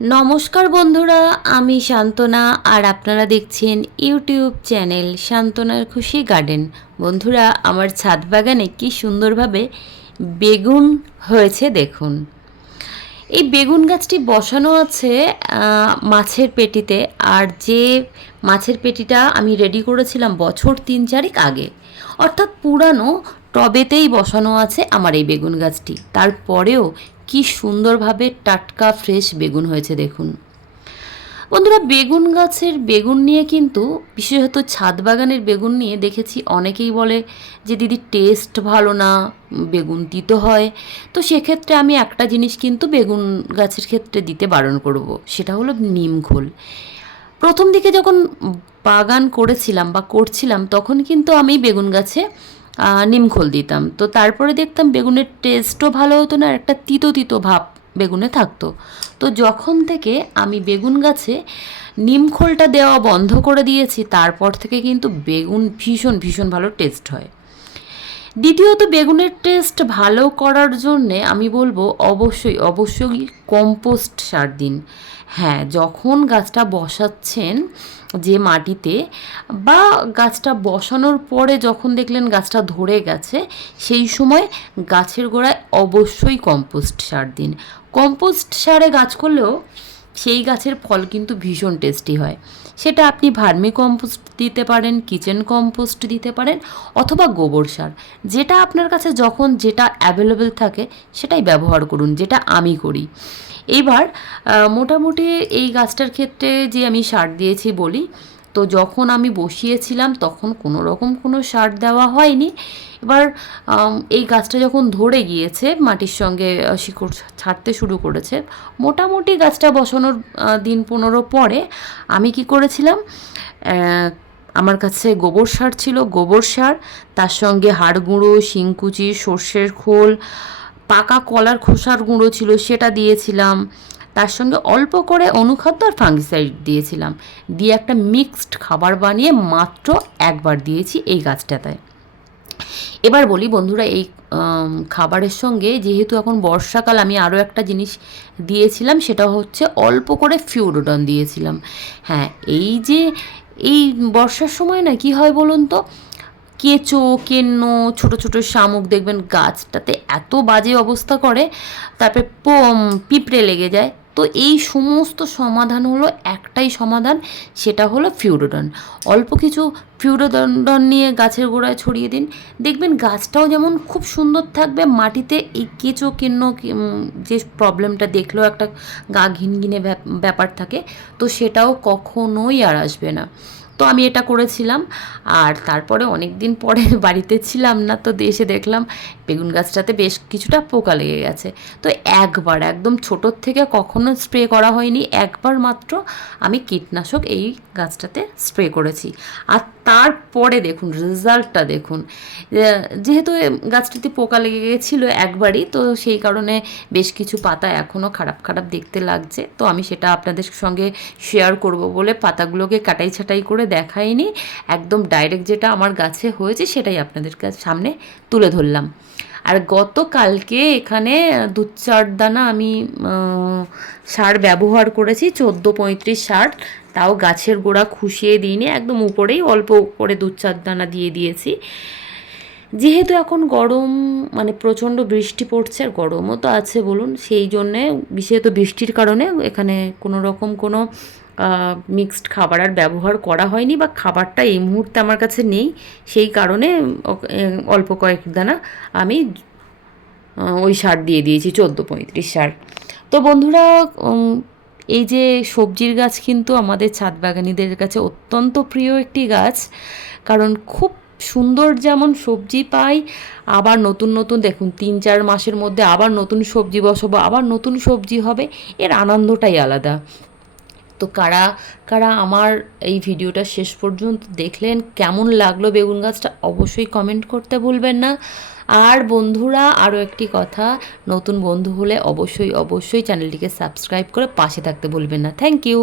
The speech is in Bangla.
নমস্কার বন্ধুরা, আমি শান্তনা আর আপনারা দেখছেন ইউটিউব চ্যানেল শান্তনার খুশি গার্ডেন। বন্ধুরা, আমার ছাদ বাগানে কি সুন্দরভাবে বেগুন হয়েছে দেখুন। এই বেগুন গাছটি বসানো আছে মাছের পেটিতে, আর যে মাছের পেটিটা আমি রেডি করেছিলাম বছর 3-4 আগে, অর্থাৎ পুরানো টবেতেই বসানো আছে আমার এই বেগুন গাছটি। তারপরেও কি সুন্দরভাবে টাটকা ফ্রেশ বেগুন হয়েছে দেখুন। বন্ধুরা, বেগুন গাছের বেগুন নিয়ে কিন্তু, বিশেষত ছাদ বাগানের বেগুন নিয়ে দেখেছি অনেকেই বলে যে দিদি টেস্ট ভালো না, বেগুন তিতো হয়। তো সেক্ষেত্রে আমি একটা জিনিস কিন্তু বেগুন গাছের ক্ষেত্রে দিতে বারণ করব, সেটা হলো নিমখোল। প্রথম দিকে যখন বাগান করেছিলাম বা করছিলাম তখন কিন্তু আমি বেগুন গাছে নিমখোল দিতাম। তো তারপরে দেখতাম বেগুনের টেস্টও ভালো হতো না, একটা তিতো তিতো ভাব বেগুনে থাকতো। তো যখন থেকে আমি বেগুন গাছে নিমখোলটা দেওয়া বন্ধ করে দিয়েছি, তারপর থেকে কিন্তু বেগুন ভীষণ ভীষণ ভালো টেস্ট হয়। দ্বিতীয়ত, বেগুনের টেস্ট ভালো করার জন্যে আমি বলবো অবশ্যই অবশ্যই কম্পোস্ট সার দিন। হ্যাঁ, যখন গাছটা বসাচ্ছেন যে মাটিতে, বা গাছটা বসানোর পরে যখন দেখলেন গাছটা ধরে গেছে, সেই সময় গাছের গোড়ায় অবশ্যই কম্পোস্ট সার দিন। কম্পোস্ট সারে গাছ করলেও সেই গাছের ফল কিন্তু ভীষণ টেস্টি হয়। সেটা আপনি ভার্মি কম্পোস্ট দিতে পারেন, কিচেন কম্পোস্ট দিতে পারেন, অথবা গোবর সার, যেটা আপনার কাছে যখন যেটা অ্যাভেলেবেল থাকে সেটাই ব্যবহার করুন, যেটা আমি করি। এইবার মোটামুটি এই গাছটার ক্ষেত্রে যে আমি সার দিয়েছি বলি, তো যখন আমি বসিয়েছিলাম তখন কোনো রকম কোনো সার দেওয়া হয়নি। এবার এই গাছটা যখন ধরে গিয়েছে, মাটির সঙ্গে শিকড় ছাড়তে শুরু করেছে, মোটামুটি গাছটা বসানোর দিন 15 পরে আমি কি করেছিলাম, আমার কাছে গোবর সার ছিল, গোবর সার, তার সঙ্গে হাড় গুঁড়ো, শিংকুচি, সর্ষের খোল, পাকা কলার খোসার গুঁড়ো ছিল সেটা দিয়েছিলাম, তার সঙ্গে অল্প করে অনুখাদ্য আর ফাঙ্গিসাইড দিয়েছিলাম, দিয়ে একটা মিক্সড খাবার বানিয়ে মাত্র একবার দিয়েছি এই গাছটাতে। এবার বলি বন্ধুরা, এই খাবারের সঙ্গে যেহেতু এখন বর্ষাকাল, আমি আরও একটা জিনিস দিয়েছিলাম, সেটা হচ্ছে অল্প করে ফিউরোডন দিয়েছিলাম। হ্যাঁ, এই যে এই বর্ষার সময় না কি হয় বলুন তো, কেঁচো, কেন্ন, ছোটো ছোটো শামুক দেখবেন গাছটাতে এত বাজে অবস্থা করে, তারপরে পিঁপড়ে লেগে যায়। তো এই সমস্ত সমাধান হলো একটাই সমাধান, সেটা হলো ফিউরোডন। অল্প কিছু ফিউরোডন নিয়ে গাছের গোড়ায় ছড়িয়ে দিন, দেখবেন গাছটাও যেমন খুব সুন্দর থাকবে, মাটিতে এই কেঁচো কেন্ন যে প্রবলেমটা দেখলেও একটা গা ঘিনঘিনে ব্যাপার থাকে, তো সেটাও কখনোই আর আসবে না। তো আমি এটা করেছিলাম। আর তারপরে অনেক দিন পরে বাড়িতে ছিলাম না, তো এসে দেখলাম বেগুন গাছটাতে বেশ কিছুটা পোকা লেগে গেছে। তো একবার, একদম ছোটোর থেকে কখনো স্প্রে করা হয়নি, একবার মাত্র আমি কীটনাশক এই গাছটাতে স্প্রে করেছি। আর তারপরে দেখুন রেজাল্টটা দেখুন। যেহেতু গাছটিতে পোকা লেগে গেছিলো একবারই, তো সেই কারণে বেশ কিছু পাতা এখনও খারাপ খারাপ দেখতে লাগছে। তো আমি সেটা আপনাদের সঙ্গে শেয়ার করব বলে পাতাগুলোকে কাটাই ছাটাই করে দেখাইনি, একদম ডাইরেক্ট যেটা আমার গাছে হয়েছে সেটাই আপনাদের সামনে তুলে ধরলাম। আর গতকালকে এখানে 2-4 দানা আমি সার ব্যবহার করেছি, 14-35 সার, তাও গাছের গোড়া খুশিয়ে দিইনি, একদম উপরেই অল্প করে 2-4 দানা দিয়ে দিয়েছি। যেহেতু এখন গরম, মানে প্রচণ্ড বৃষ্টি পড়ছে, আর গরমও তো আছে বলুন, সেই জন্যে বিশেষত বৃষ্টির কারণে এখানে কোনো রকম কোনো মিক্সড খাবার আর ব্যবহার করা হয়নি, বা খাবারটা এই মুহূর্তে আমার কাছে নেই, সেই কারণে অল্প কয়েক দানা আমি ওই সার দিয়ে দিয়েছি, 14-35 সার। তো বন্ধুরা, এই যে সবজির গাছ কিন্তু আমাদের ছাদ বাগানীদের কাছে অত্যন্ত প্রিয় একটি গাছ, কারণ খুব সুন্দর যেমন সবজি পাই, আবার নতুন নতুন দেখুন 3-4 মাসের মধ্যে আবার নতুন সবজি বসাবো, আবার নতুন সবজি হবে, এর আনন্দটাই আলাদা। তো কারা কারা আমার এই ভিডিওটা শেষ পর্যন্ত দেখলেন, কেমন লাগলো বেগুন গাছটা, অবশ্যই কমেন্ট করতে ভুলবেন না। আর বন্ধুরা, আরও একটি কথা, নতুন বন্ধু হলে অবশ্যই অবশ্যই চ্যানেলটিকে সাবস্ক্রাইব করে পাশে থাকতে ভুলবেন না। Thank you.